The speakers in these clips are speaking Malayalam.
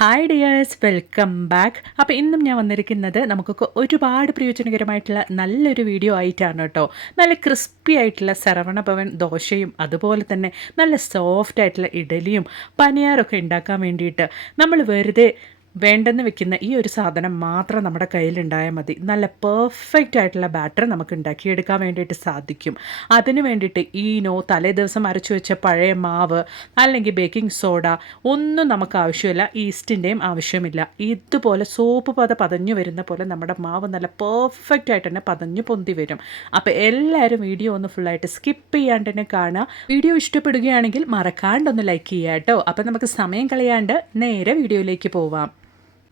Hi dears, welcome back. അപ്പോൾ ഇന്നും ഞാൻ വന്നിരിക്കുന്നത് നമുക്കൊക്കെ ഒരുപാട് പ്രയോജനകരമായിട്ടുള്ള നല്ലൊരു വീഡിയോ ആയിട്ടാണ് കേട്ടോ. നല്ല ക്രിസ്പി ആയിട്ടുള്ള ശരവണഭവൻ ദോശയും അതുപോലെ തന്നെ നല്ല സോഫ്റ്റ് ആയിട്ടുള്ള ഇഡലിയും പനിയാറൊക്കെ ഉണ്ടാക്കാൻ വേണ്ടിയിട്ട് നമ്മൾ വെറുതെ വേണ്ടെന്ന് വെക്കുന്ന ഈ ഒരു സാധനം മാത്രം നമ്മുടെ കയ്യിലുണ്ടായാൽ മതി. നല്ല പെർഫെക്റ്റ് ആയിട്ടുള്ള ബാറ്റർ നമുക്ക് ഉണ്ടാക്കിയെടുക്കാൻ വേണ്ടിയിട്ട് സാധിക്കും. അതിന് വേണ്ടിയിട്ട് ഈനോ, തലേ ദിവസം അരച്ചു വെച്ച പഴയ മാവ് അല്ലെങ്കിൽ ബേക്കിംഗ് സോഡ ഒന്നും നമുക്ക് ആവശ്യമില്ല. ഈസ്റ്റിൻ്റെയും ആവശ്യമില്ല. ഇതുപോലെ സോപ്പ് പതഞ്ഞു വരുന്ന പോലെ നമ്മുടെ മാവ് നല്ല പെർഫെക്റ്റ് ആയിട്ട് തന്നെ പതഞ്ഞു പൊന്തി വരും. അപ്പോൾ എല്ലാവരും വീഡിയോ ഒന്ന് ഫുള്ളായിട്ട് സ്കിപ്പ് ചെയ്യാണ്ട് തന്നെ കാണുക. വീഡിയോ ഇഷ്ടപ്പെടുകയാണെങ്കിൽ മറക്കാണ്ടൊന്ന് ലൈക്ക് ചെയ്യുക കേട്ടോ. അപ്പോൾ നമുക്ക് സമയം കളയാണ്ട് നേരെ വീഡിയോയിലേക്ക് പോവാം.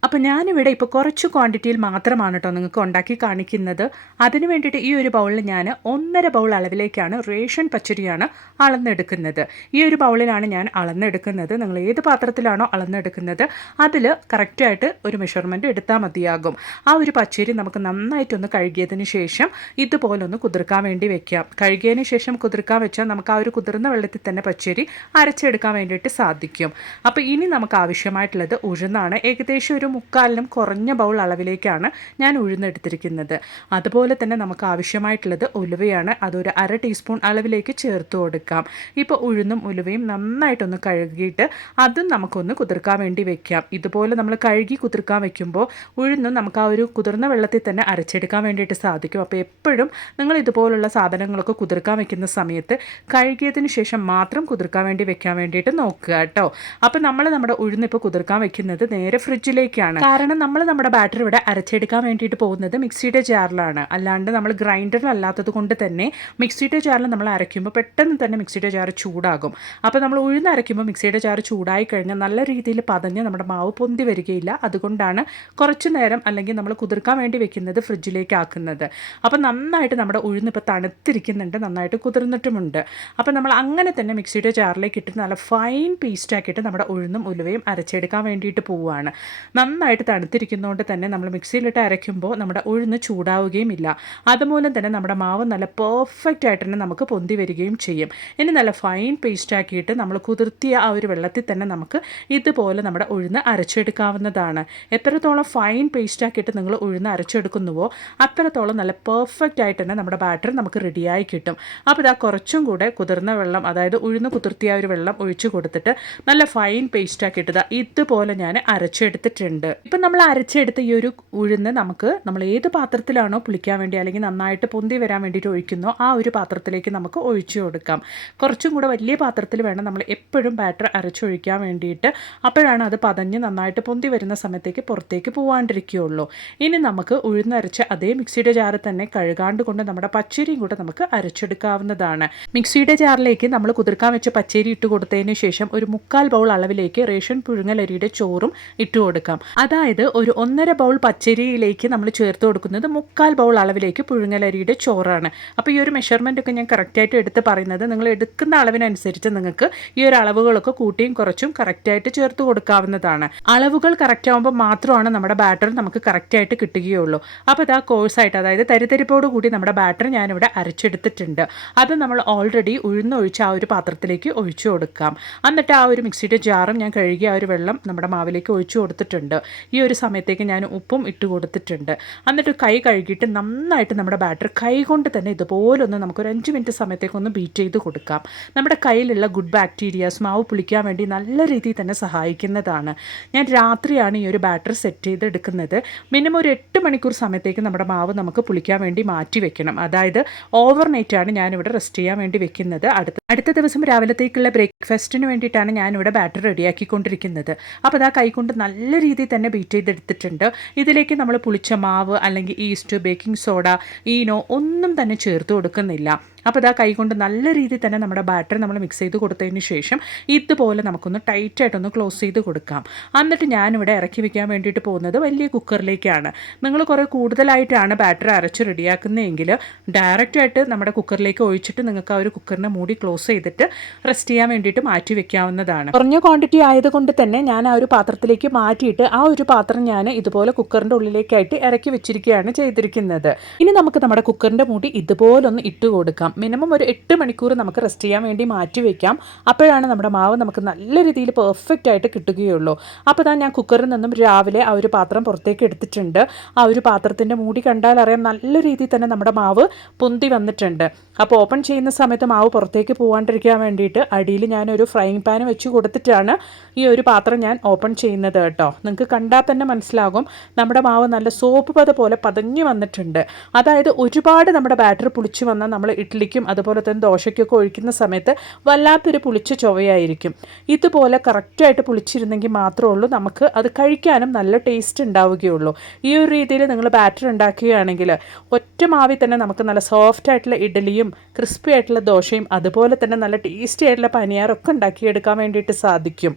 അപ്പോൾ ഞാനിവിടെ ഇപ്പോൾ കുറച്ച് ക്വാണ്ടിറ്റിയിൽ മാത്രമാണ് കേട്ടോ നിങ്ങൾക്ക് ഉണ്ടാക്കി കാണിക്കുന്നത്. അതിന് വേണ്ടിയിട്ട് ഈ ഒരു ബൗളിൽ ഞാൻ 1.5 ബൗൾ അളവിലേക്കാണ് റേഷൻ പച്ചരിയാണ് അളന്നെടുക്കുന്നത്. ഈ ഒരു ബൗളിലാണ് ഞാൻ അളന്നെടുക്കുന്നത്. നിങ്ങൾ ഏത് പാത്രത്തിലാണോ അളന്നെടുക്കുന്നത് അതിൽ കറക്റ്റായിട്ട് ഒരു മെഷർമെൻറ്റ് എടുത്താൽ മതിയാകും. ആ ഒരു പച്ചരി നമുക്ക് നന്നായിട്ടൊന്ന് കഴുകിയതിന് ശേഷം ഇതുപോലെ ഒന്ന് കുതിർക്കാൻ വേണ്ടി വെക്കാം. കഴുകിയതിന് ശേഷം കുതിർക്കാൻ വെച്ചാൽ നമുക്ക് ആ ഒരു കുതിർന്ന വെള്ളത്തിൽ തന്നെ പച്ചരി അരച്ചെടുക്കാൻ വേണ്ടിയിട്ട് സാധിക്കും. അപ്പോൾ ഇനി നമുക്ക് ആവശ്യമായിട്ടുള്ളത് ഉഴുന്നാണ്. ഏകദേശം ഒരു 3/4 കുറഞ്ഞ ബൗൾ അളവിലേക്കാണ് ഞാൻ ഉഴുന്നെടുത്തിരിക്കുന്നത്. അതുപോലെ തന്നെ നമുക്ക് ആവശ്യമായിട്ടുള്ളത് ഉലുവയാണ്. അതൊരു 1/2 ടീസ്പൂൺ അളവിലേക്ക് ചേർത്ത് കൊടുക്കാം. ഇപ്പോൾ ഉഴുന്നും ഉലുവയും നന്നായിട്ടൊന്ന് കഴുകിയിട്ട് അതും നമുക്കൊന്ന് കുതിർക്കാൻ വേണ്ടി വെക്കാം. ഇതുപോലെ നമ്മൾ കഴുകി കുതിർക്കാൻ വെക്കുമ്പോൾ ഉഴുന്നും നമുക്ക് ആ ഒരു കുതിർന്ന വെള്ളത്തിൽ തന്നെ അരച്ചെടുക്കാൻ വേണ്ടിയിട്ട് സാധിക്കും. അപ്പോൾ എപ്പോഴും നിങ്ങൾ ഇതുപോലുള്ള സാധനങ്ങളൊക്കെ കുതിർക്കാൻ വെക്കുന്ന സമയത്ത് കഴുകിയതിന് ശേഷം മാത്രം കുതിർക്കാൻ വേണ്ടി വെക്കാൻ വേണ്ടിയിട്ട് നോക്കുക കേട്ടോ. അപ്പോൾ നമ്മുടെ ഉഴുന്നിപ്പോൾ കുതിർക്കാൻ വെക്കുന്നത് നേരെ ഫ്രിഡ്ജിലേക്കാണ്. കാരണം നമ്മൾ നമ്മുടെ ബാറ്റർ ഇവിടെ അരച്ചെടുക്കാൻ വേണ്ടിയിട്ട് പോകുന്നത് മിക്സിയുടെ ജാറിലാണ്. അല്ലാണ്ട് നമ്മൾ ഗ്രൈൻഡറിലല്ലാത്തത് കൊണ്ട് തന്നെ മിക്സിയുടെ ജാറിൽ നമ്മൾ അരയ്ക്കുമ്പോൾ പെട്ടെന്ന് തന്നെ മിക്സിയുടെ ജാർ ചൂടാകും. അപ്പോൾ നമ്മൾ ഉഴുന്ന് അരയ്ക്കുമ്പോൾ മിക്സിയുടെ ജാർ ചൂടായി കഴിഞ്ഞാൽ നല്ല രീതിയിൽ പതഞ്ഞ് നമ്മുടെ മാവ് പൊന്തി വരികയില്ല. അതുകൊണ്ടാണ് കുറച്ച് നേരം അല്ലെങ്കിൽ നമ്മൾ കുതിർക്കാൻ വേണ്ടി വെക്കുന്നത് ഫ്രിഡ്ജിലേക്ക് ആക്കുന്നത്. അപ്പോൾ നന്നായിട്ട് നമ്മുടെ ഉഴുന്ന് ഇപ്പോൾ തണുത്തിരിക്കുന്നുണ്ട്, നന്നായിട്ട് കുതിർന്നിട്ടുമുണ്ട്. അപ്പോൾ നമ്മൾ അങ്ങനെ തന്നെ മിക്സിയുടെ ജാറിലേക്ക് ഇട്ടിട്ട് നല്ല ഫൈൻ പേസ്റ്റ് ആക്കിയിട്ട് നമ്മുടെ ഉഴുന്നും ഉലുവയും അരച്ചെടുക്കാൻ വേണ്ടിയിട്ട് പോവുകയാണ്. നന്നായിട്ട് തണുത്തിരിക്കുന്നതുകൊണ്ട് തന്നെ നമ്മൾ മിക്സിയിലിട്ട് അരയ്ക്കുമ്പോൾ നമ്മുടെ ഉഴുന്ന് ചൂടാവുകയും ഇല്ല. അതുമൂലം തന്നെ നമ്മുടെ മാവ് നല്ല പെർഫെക്റ്റ് ആയിട്ട് തന്നെ നമുക്ക് പൊന്തി വരികയും ചെയ്യും. ഇനി നല്ല ഫൈൻ പേസ്റ്റ് ആക്കിയിട്ട് നമ്മൾ കുതിർത്തിയ ആ ഒരു വെള്ളത്തിൽ തന്നെ നമുക്ക് ഇതുപോലെ നമ്മുടെ ഉഴുന്ന് അരച്ചെടുക്കാവുന്നതാണ്. എത്രത്തോളം ഫൈൻ പേസ്റ്റ് ആക്കിയിട്ട് നിങ്ങൾ ഉഴുന്ന് അരച്ചെടുക്കുന്നുവോ അത്രത്തോളം നല്ല പെർഫെക്റ്റ് ആയിട്ട് തന്നെ നമ്മുടെ ബാറ്റർ നമുക്ക് റെഡിയായി കിട്ടും. അപ്പോൾ ഇതാ കുറച്ചും കൂടെ കുതിർന്ന വെള്ളം, അതായത് ഉഴുന്ന് കുതിർത്തിയ ഒരു വെള്ളം ഒഴിച്ച് കൊടുത്തിട്ട് നല്ല ഫൈൻ പേസ്റ്റ് ആക്കിയിട്ട് ഇതുപോലെ ഞാൻ അരച്ചെടുത്തിട്ടുണ്ട്. ഇപ്പം നമ്മൾ അരച്ചെടുത്ത ഈ ഒരു ഉഴുന്ന് നമ്മൾ ഏത് പാത്രത്തിലാണോ പുളിക്കാൻ വേണ്ടി അല്ലെങ്കിൽ നന്നായിട്ട് പൊന്തി വരാൻ വേണ്ടിയിട്ട് ഒഴിക്കുന്നോ ആ ഒരു പാത്രത്തിലേക്ക് നമുക്ക് ഒഴിച്ചു കൊടുക്കാം. കുറച്ചും കൂടെ വലിയ പാത്രത്തിൽ വേണം നമ്മൾ എപ്പോഴും ബാറ്റർ അരച്ചൊഴിക്കാൻ വേണ്ടിയിട്ട്. അപ്പോഴാണ് അത് പതഞ്ഞ് നന്നായിട്ട് പൊന്തി വരുന്ന സമയത്തേക്ക് പുറത്തേക്ക് പോവാണ്ടിരിക്കുകയുള്ളൂ. ഇനി നമുക്ക് ഉഴുന്നരച്ച് അതേ മിക്സിയുടെ ജാറിൽ തന്നെ കഴുകാണ്ട് കൊണ്ട് നമ്മുടെ പച്ചരിയും കൂടെ നമുക്ക് അരച്ചെടുക്കാവുന്നതാണ്. മിക്സിയുടെ ജാറിലേക്ക് നമ്മൾ കുതിർക്കാൻ വെച്ച പച്ചരി ഇട്ട് കൊടുത്തതിന് ശേഷം ഒരു 3/4 ബൗൾ അളവിലേക്ക് റേഷൻ പുഴുങ്ങലരിയുടെ ചോറും ഇട്ട് കൊടുക്കാം. അതായത് ഒരു 1.5 ബൗൾ പച്ചരിയിലേക്ക് നമ്മൾ ചേർത്ത് കൊടുക്കുന്നത് 3/4 ബൗൾ അളവിലേക്ക് പുഴുങ്ങലരിയുടെ ചോറാണ്. അപ്പോൾ ഈ ഒരു മെഷർമെൻ്റ് ഒക്കെ ഞാൻ കറക്റ്റായിട്ട് എടുത്ത് പറയുന്നത് നിങ്ങൾ എടുക്കുന്ന അളവിനനുസരിച്ച് നിങ്ങൾക്ക് ഈ ഒരു അളവുകളൊക്കെ കൂട്ടിയും കുറച്ചും കറക്റ്റായിട്ട് ചേർത്ത് കൊടുക്കാവുന്നതാണ്. അളവുകൾ കറക്റ്റ് ആകുമ്പോൾ മാത്രമാണ് നമ്മുടെ ബാറ്റർ നമുക്ക് കറക്റ്റായിട്ട് കിട്ടുകയുള്ളൂ. അപ്പോൾ ഇതാ കോഴ്സായിട്ട്, അതായത് തരിതരിപ്പോട് കൂടി നമ്മുടെ ബാറ്റർ ഞാനിവിടെ അരച്ചെടുത്തിട്ടുണ്ട്. അത് നമ്മൾ ഓൾറെഡി ഉഴുന്നൊഴിച്ച് ആ ഒരു പാത്രത്തിലേക്ക് ഒഴിച്ചു കൊടുക്കാം. എന്നിട്ട് ആ ഒരു മിക്സിയുടെ ജാറും ഞാൻ കഴുകി ആ ഒരു വെള്ളം നമ്മുടെ മാവിലേക്ക് ഒഴിച്ചു കൊടുത്തിട്ടുണ്ട്. ഈ ഒരു സമയത്തേക്ക് ഞാൻ ഉപ്പും ഇട്ട് കൊടുത്തിട്ടുണ്ട്. എന്നിട്ട് കൈ കഴുകിയിട്ട് നന്നായിട്ട് നമ്മുടെ ബാറ്റർ കൈ കൊണ്ട് തന്നെ ഇതുപോലൊന്ന് നമുക്കൊരു 5 മിനിറ്റ് സമയത്തേക്കൊന്ന് ബീറ്റ് ചെയ്ത് കൊടുക്കാം. നമ്മുടെ കയ്യിലുള്ള ഗുഡ് ബാക്ടീരിയാസ് മാവ് പുളിക്കാൻ വേണ്ടി നല്ല രീതിയിൽ തന്നെ സഹായിക്കുന്നതാണ്. ഞാൻ രാത്രിയാണ് ഈ ഒരു ബാറ്റർ സെറ്റ് ചെയ്തെടുക്കുന്നത്. മിനിമം ഒരു 8 മണിക്കൂർ സമയത്തേക്ക് നമ്മുടെ മാവ് നമുക്ക് പുളിക്കാൻ വേണ്ടി മാറ്റി വെക്കണം. അതായത് ഓവർനൈറ്റാണ് ഞാനിവിടെ റെസ്റ്റ് ചെയ്യാൻ വേണ്ടി വെക്കുന്നത്. അടുത്ത ദിവസം രാവിലത്തേക്കുള്ള ബ്രേക്ക്ഫാസ്റ്റിന് വേണ്ടിയിട്ടാണ് ഞാനിവിടെ ബാറ്റർ റെഡിയാക്കിക്കൊണ്ടിരിക്കുന്നത്. അപ്പോൾ അതാ കൈകൊണ്ട് നല്ല രീതിയിൽ തന്നെ ബീറ്റ് ചെയ്തെടുത്തിട്ടുണ്ട്. ഇതിലേക്ക് നമ്മൾ പുളിച്ച മാവ് അല്ലെങ്കിൽ ഈസ്റ്റ്, ബേക്കിംഗ് സോഡ, ഈനോ ഒന്നും തന്നെ ചേർത്ത് കൊടുക്കുന്നില്ല. അപ്പോൾ ഇതാ കൈകൊണ്ട് നല്ല രീതിയിൽ തന്നെ നമ്മുടെ ബാറ്റർ നമ്മൾ മിക്സ് ചെയ്ത് കൊടുത്തതിന് ശേഷം ഇതുപോലെ നമുക്കൊന്ന് ടൈറ്റായിട്ടൊന്ന് ക്ലോസ് ചെയ്ത് കൊടുക്കാം. എന്നിട്ട് ഞാനിവിടെ ഇറക്കി വെക്കാൻ വേണ്ടിയിട്ട് പോകുന്നത് വലിയ കുക്കറിലേക്കാണ്. നിങ്ങൾ കുറേ കൂടുതലായിട്ടാണ് ബാറ്റർ അരച്ച് റെഡിയാക്കുന്നതെങ്കിൽ ഡയറക്റ്റായിട്ട് നമ്മുടെ കുക്കറിലേക്ക് ഒഴിച്ചിട്ട് നിങ്ങൾക്ക് ആ ഒരു കുക്കറിനെ മൂടി ക്ലോസ് ചെയ്തിട്ട് റെസ്റ്റ് ചെയ്യാൻ വേണ്ടിയിട്ട് മാറ്റി വെക്കാവുന്നതാണ്. കുറഞ്ഞ ക്വാണ്ടിറ്റി ആയതുകൊണ്ട് തന്നെ ഞാൻ ആ ഒരു പാത്രത്തിലേക്ക് മാറ്റിയിട്ട് ആ ഒരു പാത്രം ഞാൻ ഇതുപോലെ കുക്കറിൻ്റെ ഉള്ളിലേക്കായിട്ട് ഇറക്കി വെച്ചിരിക്കുകയാണ് ചെയ്തിരിക്കുന്നത്. ഇനി നമുക്ക് നമ്മുടെ കുക്കറിൻ്റെ മൂടി ഇതുപോലൊന്ന് ഇട്ട് കൊടുക്കാം. മിനിമം ഒരു 8 മണിക്കൂർ നമുക്ക് റെസ്റ്റ് ചെയ്യാൻ വേണ്ടി മാറ്റി വയ്ക്കാം. അപ്പോഴാണ് നമ്മുടെ മാവ് നമുക്ക് നല്ല രീതിയിൽ പെർഫെക്റ്റ് ആയിട്ട് കിട്ടുകയുള്ളൂ. അപ്പോൾ ഞാൻ കുക്കറിൽ നിന്നും രാവിലെ ആ ഒരു പാത്രം പുറത്തേക്ക് എടുത്തിട്ടുണ്ട്. ആ ഒരു പാത്രത്തിൻ്റെ മൂടി കണ്ടാൽ അറിയാം നല്ല രീതിയിൽ തന്നെ നമ്മുടെ മാവ് പൊന്തി വന്നിട്ടുണ്ട്. അപ്പോൾ ഓപ്പൺ ചെയ്യുന്ന സമയത്ത് മാവ് പുറത്തേക്ക് പോകാണ്ടിരിക്കാൻ വേണ്ടിയിട്ട് അടിയിൽ ഞാനൊരു ഫ്രൈങ് പാൻ വെച്ച് കൊടുത്തിട്ടാണ് ഈ ഒരു പാത്രം ഞാൻ ഓപ്പൺ ചെയ്യുന്നത് കേട്ടോ. നിങ്ങൾക്ക് കണ്ടാൽ തന്നെ മനസ്സിലാകും നമ്മുടെ മാവ് നല്ല സോപ്പ് പത പോലെ പതഞ്ഞു വന്നിട്ടുണ്ട്. അതായത് ഒരുപാട് നമ്മുടെ ബാറ്റർ പുളിച്ച് വന്നാൽ നമ്മൾ ഇഡ്ഡലിക്കും അതുപോലെ തന്നെ ദോശയ്ക്കൊക്കെ ഒഴിക്കുന്ന സമയത്ത് വല്ലാത്തൊരു പുളിച്ച ചൊവയായിരിക്കും. ഇതുപോലെ കറക്റ്റായിട്ട് പുളിച്ചിരുന്നെങ്കിൽ മാത്രമേ ഉള്ളൂ നമുക്ക് അത് കഴിക്കാനും നല്ല ടേസ്റ്റ് ഉണ്ടാവുകയുള്ളൂ. ഈ ഒരു രീതിയിൽ നിങ്ങൾ ബാറ്റർ ഉണ്ടാക്കുകയാണെങ്കിൽ ഒറ്റ മാവിൽ തന്നെ നമുക്ക് നല്ല സോഫ്റ്റ് ആയിട്ടുള്ള ഇഡ്ഡലിയും ക്രിസ്പി ആയിട്ടുള്ള ദോശയും അതുപോലെ തന്നെ നല്ല ടേസ്റ്റി ആയിട്ടുള്ള പനിയാറൊക്കെ ഉണ്ടാക്കിയെടുക്കാൻ വേണ്ടിയിട്ട് സാധിക്കും.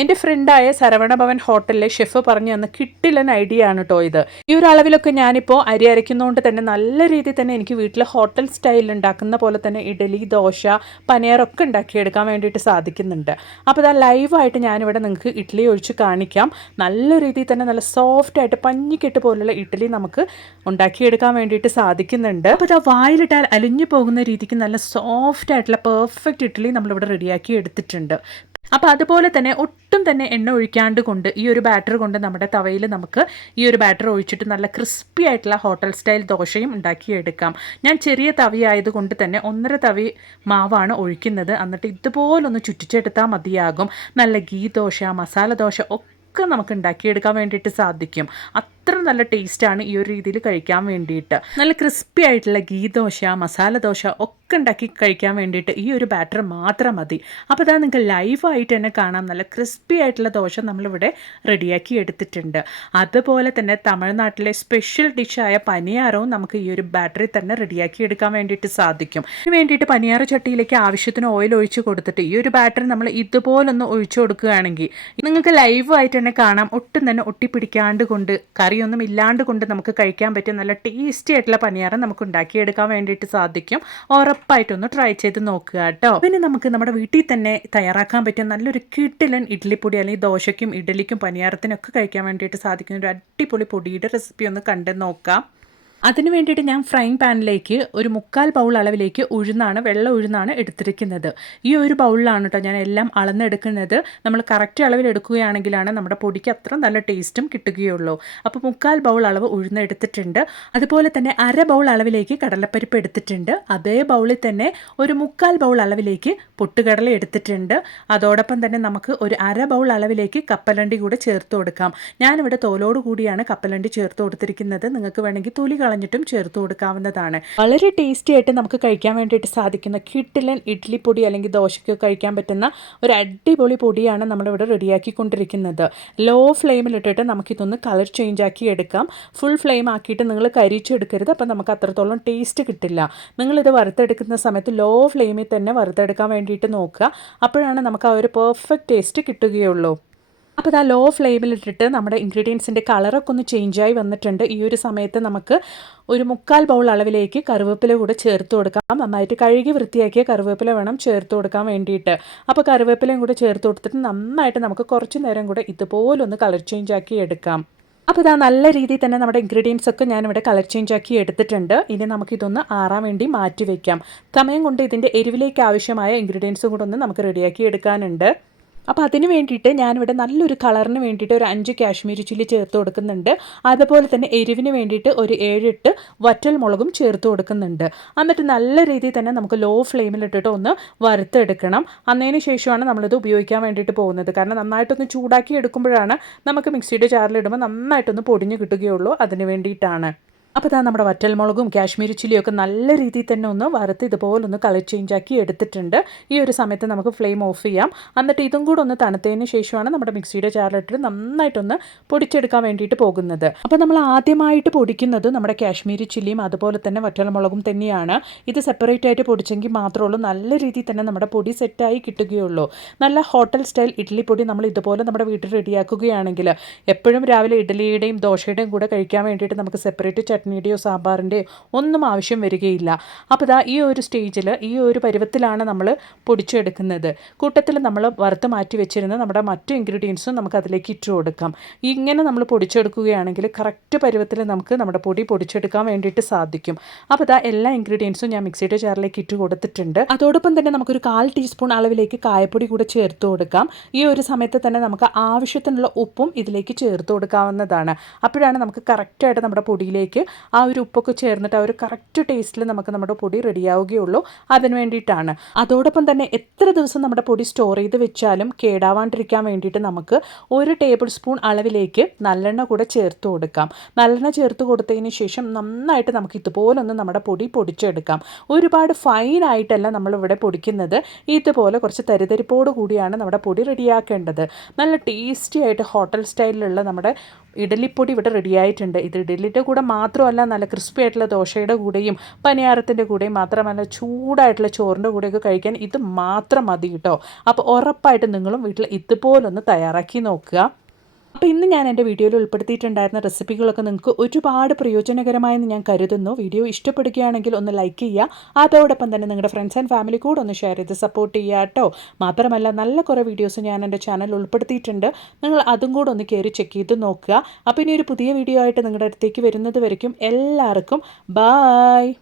എൻ്റെ ഫ്രണ്ടായ ശരവണഭവൻ ഹോട്ടലിലെ ഷെഫ് പറഞ്ഞു തന്ന കിട്ടിലൻ ഐഡിയ ആണ് കേട്ടോ ഇത്. ഈ ഒരു അളവിലൊക്കെ ഞാനിപ്പോൾ അരി അരയ്ക്കുന്നതുകൊണ്ട് തന്നെ നല്ല രീതിയിൽ തന്നെ എനിക്ക് വീട്ടിൽ ഹോട്ടൽ സ്റ്റൈലിൽ ഉണ്ടാക്കുന്ന പോലെ തന്നെ ഇഡലി, ദോശ, പനീറൊക്കെ ഉണ്ടാക്കിയെടുക്കാൻ വേണ്ടിയിട്ട് സാധിക്കുന്നുണ്ട്. അപ്പോൾ ലൈവായിട്ട് ഞാനിവിടെ നിങ്ങൾക്ക് ഇഡ്ഡലി ഒഴിച്ച് കാണിക്കാം. നല്ല രീതിയിൽ തന്നെ നല്ല സോഫ്റ്റായിട്ട് പഞ്ഞിക്കെട്ട് പോലുള്ള ഇഡ്ഡലി നമുക്ക് ഉണ്ടാക്കിയെടുക്കാൻ വേണ്ടിയിട്ട് സാധിക്കുന്നുണ്ട്. അപ്പോൾ വായിലിട്ടാൽ അലിഞ്ഞു പോകുന്ന രീതിക്ക് നല്ല സോഫ്റ്റ് ആയിട്ടുള്ള പെർഫെക്റ്റ് ഇഡ്ഡലി നമ്മളിവിടെ റെഡിയാക്കി എടുത്തിട്ടുണ്ട്. അപ്പോൾ അതുപോലെ തന്നെ ഒട്ടും തന്നെ എണ്ണ ഒഴിക്കാണ്ട് കൊണ്ട് ഈ ഒരു ബാറ്റർ കൊണ്ട് നമ്മുടെ തവയിൽ നമുക്ക് ഈ ഒരു ബാറ്റർ ഒഴിച്ചിട്ട് നല്ല ക്രിസ്പി ആയിട്ടുള്ള ഹോട്ടൽ സ്റ്റൈൽ ദോശയും ഉണ്ടാക്കിയെടുക്കാം. ഞാൻ ചെറിയ തവി ആയതുകൊണ്ട് തന്നെ 1.5 തവി മാവാണ് ഒഴിക്കുന്നത്. എന്നിട്ട് ഇതുപോലൊന്ന് ചുറ്റിച്ചെടുത്താൽ മതിയാകും. നല്ല ഗീ ദോശ, മസാല ദോശ ഒക്കെ നമുക്ക് ഉണ്ടാക്കിയെടുക്കാൻ വേണ്ടിയിട്ട് സാധിക്കും. അത്ര നല്ല ടേസ്റ്റാണ് ഈ ഒരു രീതിയിൽ കഴിക്കാൻ വേണ്ടിയിട്ട്. നല്ല ക്രിസ്പി ആയിട്ടുള്ള ഗീ ദോശ, മസാല ദോശ ഒക്കെ ഉണ്ടാക്കി കഴിക്കാൻ വേണ്ടിയിട്ട് ഈ ഒരു ബാറ്റർ മാത്രം മതി. അപ്പോൾ നിങ്ങൾക്ക് ലൈവായിട്ട് തന്നെ കാണാം. നല്ല ക്രിസ്പി ആയിട്ടുള്ള ദോശ നമ്മളിവിടെ റെഡിയാക്കി എടുത്തിട്ടുണ്ട്. അതുപോലെ തന്നെ തമിഴ്നാട്ടിലെ സ്പെഷ്യൽ ഡിഷായ പനിയാറവും നമുക്ക് ഈ ഒരു ബാറ്ററിൽ തന്നെ റെഡിയാക്കി എടുക്കാൻ വേണ്ടിയിട്ട് സാധിക്കും. ഇതിന് വേണ്ടിയിട്ട് പനിയാറ ചട്ടിയിലേക്ക് ആവശ്യത്തിന് ഓയിൽ ഒഴിച്ച് കൊടുത്തിട്ട് ഈ ഒരു ബാറ്റർ നമ്മൾ ഇതുപോലൊന്ന് ഒഴിച്ചു കൊടുക്കുകയാണെങ്കിൽ നിങ്ങൾക്ക് ലൈവായിട്ട് തന്നെ കാണാം. ഒട്ടും തന്നെ ഒട്ടിപ്പിടിക്കാണ്ട് കൊണ്ട് കറിയൊന്നും ഇല്ലാണ്ട് കൊണ്ട് നമുക്ക് കഴിക്കാൻ പറ്റും നല്ല ടേസ്റ്റി ആയിട്ടുള്ള പനിയാറം നമുക്ക് ഉണ്ടാക്കിയെടുക്കാൻ വേണ്ടിയിട്ട് സാധിക്കും. ഉറപ്പായിട്ടൊന്ന് ട്രൈ ചെയ്ത് നോക്കുക കേട്ടോ. പിന്നെ നമുക്ക് നമ്മുടെ വീട്ടിൽ തന്നെ തയ്യാറാക്കാൻ പറ്റിയ നല്ലൊരു കിടിലൻ ഇഡ്ഡലിപ്പൊടി അല്ലെങ്കിൽ ദോശയ്ക്കും ഇഡ്ഡലിക്കും പനിയാറത്തിനൊക്കെ കഴിക്കാൻ വേണ്ടിയിട്ട് സാധിക്കുന്ന ഒരു അടിപൊളി പൊടിയുടെ റെസിപ്പി ഒന്ന് കണ്ടു നോക്കാം. അതിന് വേണ്ടിയിട്ട് ഞാൻ ഫ്രൈങ് പാനിലേക്ക് ഒരു 3/4 ബൗൾ അളവിലേക്ക് വെള്ള ഉഴുന്നാണ് എടുത്തിരിക്കുന്നത്. ഈ ഒരു ബൗളിലാണ് കേട്ടോ ഞാൻ എല്ലാം അളന്നെടുക്കുന്നത്. നമ്മൾ കറക്റ്റ് അളവിൽ എടുക്കുകയാണെങ്കിലാണ് നമ്മുടെ പൊടിക്ക് അത്ര നല്ല ടേസ്റ്റും കിട്ടുകയുള്ളൂ. അപ്പോൾ 3/4 ബൗൾ അളവ് ഉഴുന്ന് എടുത്തിട്ടുണ്ട്. അതുപോലെ തന്നെ 1/2 ബൗൾ അളവിലേക്ക് കടലപ്പരിപ്പ് എടുത്തിട്ടുണ്ട്. അതേ ബൗളിൽ തന്നെ ഒരു 3/4 ബൗൾ അളവിലേക്ക് പൊട്ടുകടല എടുത്തിട്ടുണ്ട്. അതോടൊപ്പം തന്നെ നമുക്ക് ഒരു 1/2 ബൗൾ അളവിലേക്ക് കപ്പലണ്ടി കൂടെ ചേർത്ത് കൊടുക്കാം. ഞാനിവിടെ തോലോട് കൂടിയാണ് കപ്പലണ്ടി ചേർത്ത് കൊടുത്തിരിക്കുന്നത്. നിങ്ങൾക്ക് വേണമെങ്കിൽ തൊലി കളഞ്ഞിട്ടും ചേർത്ത് കൊടുക്കാവുന്നതാണ്. വളരെ ടേസ്റ്റി ആയിട്ട് നമുക്ക് കഴിക്കാൻ വേണ്ടിയിട്ട് സാധിക്കുന്ന കിടിലൻ ഇഡ്ഡലിപ്പൊടി അല്ലെങ്കിൽ ദോശയ്ക്ക് കഴിക്കാൻ പറ്റുന്ന ഒരു അടിപൊളി പൊടിയാണ് നമ്മളിവിടെ റെഡിയാക്കിക്കൊണ്ടിരിക്കുന്നത്. ലോ ഫ്ലെയിമിലിട്ടിട്ട് നമുക്കിതൊന്ന് കളർ ചേഞ്ച് ആക്കി എടുക്കാം. ഫുൾ ഫ്ലെയിം ആക്കിയിട്ട് നിങ്ങൾ കരിച്ചെടുക്കരുത്. അപ്പം നമുക്ക് അത്രത്തോളം ടേസ്റ്റ് കിട്ടില്ല. നിങ്ങളിത് വറുത്തെടുക്കുന്ന സമയത്ത് ലോ ഫ്ലെയിമിൽ തന്നെ വറുത്തെടുക്കാൻ വേണ്ടിയിട്ട് നോക്കുക. അപ്പോഴാണ് നമുക്ക് ആ ഒരു പെർഫെക്റ്റ് ടേസ്റ്റ് കിട്ടുകയുള്ളൂ. അപ്പോൾ ലോ ഫ്ലെയിമിലിട്ടിട്ട് നമ്മുടെ ഇൻഗ്രീഡിയൻസിൻ്റെ കളറൊക്കെ ഒന്ന് ചേഞ്ചായി വന്നിട്ടുണ്ട്. ഈ ഒരു സമയത്ത് നമുക്ക് ഒരു 3/4 ബൗൾ അളവിലേക്ക് കറിവേപ്പില കൂടെ ചേർത്ത് കൊടുക്കാം. നന്നായിട്ട് കഴുകി വൃത്തിയാക്കിയ കറിവേപ്പില വേണം ചേർത്ത് കൊടുക്കാൻ വേണ്ടിയിട്ട്. അപ്പോൾ കറിവേപ്പിലയും കൂടെ ചേർത്ത് കൊടുത്തിട്ട് നന്നായിട്ട് നമുക്ക് കുറച്ച് നേരം കൂടെ ഇതുപോലൊന്ന് കളർ ചേഞ്ച് ആക്കി എടുക്കാം. അപ്പോൾ നല്ല രീതിയിൽ തന്നെ നമ്മുടെ ഇൻഗ്രീഡിയൻസ് ഒക്കെ ഞാനിവിടെ കളർ ചേഞ്ച് ആക്കി എടുത്തിട്ടുണ്ട്. ഇനി നമുക്കിതൊന്ന് ആറാൻ വേണ്ടി മാറ്റി വയ്ക്കാം. സമയം കൊണ്ട് ഇതിൻ്റെ എരിവിലേക്ക് ആവശ്യമായ ഇൻഗ്രീഡിയൻസും കൂടെ ഒന്ന് നമുക്ക് റെഡിയാക്കി എടുക്കാനുണ്ട്. അപ്പോൾ അതിന് വേണ്ടിയിട്ട് ഞാനിവിടെ നല്ലൊരു കളറിന് വേണ്ടിയിട്ട് ഒരു 5 കാശ്മീരി ചില്ലി ചേർത്ത് കൊടുക്കുന്നുണ്ട്. അതുപോലെ തന്നെ എരിവിന് വേണ്ടിയിട്ട് ഒരു 7-8 വറ്റൽ മുളകും ചേർത്ത് കൊടുക്കുന്നുണ്ട്. എന്നിട്ട് നല്ല രീതിയിൽ തന്നെ നമുക്ക് ലോ ഫ്ലെയിമിലിട്ടിട്ട് ഒന്ന് വറുത്തെടുക്കണം. അതിന് ശേഷമാണ് നമ്മളിത് ഉപയോഗിക്കാൻ വേണ്ടിയിട്ട് പോകുന്നത്. കാരണം നന്നായിട്ടൊന്ന് ചൂടാക്കി എടുക്കുമ്പോഴാണ് നമുക്ക് മിക്സിയുടെ ജാറിലിടുമ്പോൾ നന്നായിട്ടൊന്ന് പൊടിഞ്ഞ് കിട്ടുകയുള്ളൂ. അതിന് വേണ്ടിയിട്ടാണ്. അപ്പോൾ നമ്മുടെ വറ്റൽമുളകും കാശ്മീരി ചില്ലിയൊക്കെ നല്ല രീതിയിൽ തന്നെ ഒന്ന് വറുത്ത് ഇതുപോലൊന്ന് കളർ ചേഞ്ച് ആക്കി എടുത്തിട്ടുണ്ട്. ഈ ഒരു സമയത്ത് നമുക്ക് ഫ്ലെയിം ഓഫ് ചെയ്യാം. എന്നിട്ട് ഇതും കൂടെ ഒന്ന് തണുത്തതിന് ശേഷമാണ് നമ്മുടെ മിക്സിയുടെ ജാറിലിട്ട് നന്നായിട്ടൊന്ന് പൊടിച്ചെടുക്കാൻ വേണ്ടിയിട്ട് പോകുന്നത്. അപ്പോൾ നമ്മൾ ആദ്യമായിട്ട് പൊടിക്കുന്നത് നമ്മുടെ കാശ്മീരി ചില്ലിയും അതുപോലെ തന്നെ വറ്റൽമുളകും തന്നെയാണ്. ഇത് സെപ്പറേറ്റ് ആയിട്ട് പൊടിച്ചെങ്കിൽ മാത്രമേ ഉള്ളൂ നല്ല രീതിയിൽ തന്നെ നമ്മുടെ പൊടി സെറ്റായി കിട്ടുകയുള്ളൂ. നല്ല ഹോട്ടൽ സ്റ്റൈൽ ഇഡ്ഡലി പൊടി നമ്മൾ ഇതുപോലെ നമ്മുടെ വീട്ടിൽ റെഡിയാക്കുകയാണെങ്കിൽ എപ്പോഴും രാവിലെ ഇഡ്ഡലിയുടെയും ദോശയുടെയും കൂടെ കഴിക്കാൻ വേണ്ടിയിട്ട് നമുക്ക് സെപ്പറേറ്റ് ചട്നിയുടെയോ സാമ്പാറിൻ്റെയോ ഒന്നും ആവശ്യം വരികയില്ല. അപ്പോൾ ഇതാ ഈ ഒരു സ്റ്റേജിൽ ഈ ഒരു പരുവത്തിലാണ് നമ്മൾ പൊടിച്ചെടുക്കുന്നത്. കൂട്ടത്തിൽ നമ്മൾ വറുത്ത് മാറ്റി വെച്ചിരുന്ന നമ്മുടെ മറ്റു ഇൻഗ്രീഡിയൻസും നമുക്ക് അതിലേക്ക് ഇട്ട് കൊടുക്കാം. ഇങ്ങനെ നമ്മൾ പൊടിച്ചെടുക്കുകയാണെങ്കിൽ കറക്റ്റ് പരുവത്തിൽ നമുക്ക് നമ്മുടെ പൊടി പൊടിച്ചെടുക്കാൻ വേണ്ടിയിട്ട് സാധിക്കും. അപ്പോൾ ഇതാ എല്ലാ ഇൻഗ്രീഡിയൻസും ഞാൻ മിക്സിയുടെ ജാറിലേക്ക് ഇട്ട് കൊടുത്തിട്ടുണ്ട്. അതോടൊപ്പം തന്നെ നമുക്കൊരു 1/4 ടീസ്പൂൺ അളവിലേക്ക് കായപ്പൊടി കൂടെ ചേർത്ത് കൊടുക്കാം. ഈ ഒരു സമയത്ത് തന്നെ നമുക്ക് ആവശ്യത്തിനുള്ള ഉപ്പും ഇതിലേക്ക് ചേർത്ത് കൊടുക്കാവുന്നതാണ്. അപ്പോഴാണ് നമുക്ക് കറക്റ്റായിട്ട് നമ്മുടെ പൊടിയിലേക്ക് ആ ഒരു ഉപ്പൊക്കെ ചേർന്നിട്ട് ആ ഒരു കറക്റ്റ് ടേസ്റ്റിൽ നമുക്ക് നമ്മുടെ പൊടി റെഡിയാവുകയുള്ളൂ. അതിന് വേണ്ടിയിട്ടാണ്. അതോടൊപ്പം തന്നെ എത്ര ദിവസം നമ്മുടെ പൊടി സ്റ്റോർ ചെയ്ത് വെച്ചാലും കേടാവാണ്ടിരിക്കാൻ വേണ്ടിയിട്ട് നമുക്ക് 1 ടേബിൾ സ്പൂൺ അളവിലേക്ക് നല്ലെണ്ണ കൂടെ ചേർത്ത് കൊടുക്കാം. നല്ലെണ്ണ ചേർത്ത് കൊടുത്തതിന് ശേഷം നന്നായിട്ട് നമുക്ക് ഇതുപോലൊന്ന് നമ്മുടെ പൊടി പൊടിച്ചെടുക്കാം. ഒരുപാട് ഫൈനായിട്ടല്ല നമ്മളിവിടെ പൊടിക്കുന്നത്. ഇതുപോലെ കുറച്ച് തരിതരിപ്പോട് കൂടിയാണ് നമ്മുടെ പൊടി റെഡിയാക്കേണ്ടത്. നല്ല ടേസ്റ്റി ആയിട്ട് ഹോട്ടൽ സ്റ്റൈലിലുള്ള നമ്മുടെ ഇഡലിപ്പൊടി ഇവിടെ റെഡിയായിട്ടുണ്ട്. ഇത് ഇഡലിയുടെ കൂടെ മാത്രമല്ല, നല്ല ക്രിസ്പി ആയിട്ടുള്ള ദോശയുടെ കൂടെയും പനിയാരത്തിൻ്റെ കൂടെയും മാത്രമല്ല, ചൂടായിട്ടുള്ള ചോറിൻ്റെ കൂടെയൊക്കെ കഴിക്കാൻ ഇത് മാത്രം മതി കേട്ടോ. അപ്പോൾ ഉറപ്പായിട്ട് നിങ്ങളും വീട്ടിൽ ഇതുപോലൊന്ന് തയ്യാറാക്കി നോക്കുക. അപ്പോൾ ഇന്ന് ഞാൻ എൻ്റെ വീഡിയോയിൽ ഉൾപ്പെടുത്തിയിട്ടുണ്ടായിരുന്ന റെസിപ്പികളൊക്കെ നിങ്ങൾക്ക് ഒരുപാട് പ്രയോജനകരമായെന്ന് ഞാൻ കരുതുന്നു. വീഡിയോ ഇഷ്ടപ്പെടുകയാണെങ്കിൽ ഒന്ന് ലൈക്ക് ചെയ്യുക. അതോടൊപ്പം തന്നെ നിങ്ങളുടെ ഫ്രണ്ട്സ് ആൻഡ് ഫാമിലി കൂടെ ഒന്ന് ഷെയർ ചെയ്ത് സപ്പോർട്ട് ചെയ്യുക കേട്ടോ. മാത്രമല്ല നല്ല കുറേ വീഡിയോസ് ഞാൻ എൻ്റെ ചാനലിൽ ഉൾപ്പെടുത്തിയിട്ടുണ്ട്. നിങ്ങൾ അതും കൂടെ ഒന്ന് കയറി ചെക്ക് ചെയ്ത് നോക്കുക. അപ്പോൾ ഇനി ഒരു പുതിയ വീഡിയോ ആയിട്ട് നിങ്ങളുടെ അടുത്തേക്ക് വരുന്നത് വരയ്ക്കും എല്ലാവർക്കും ബായ്.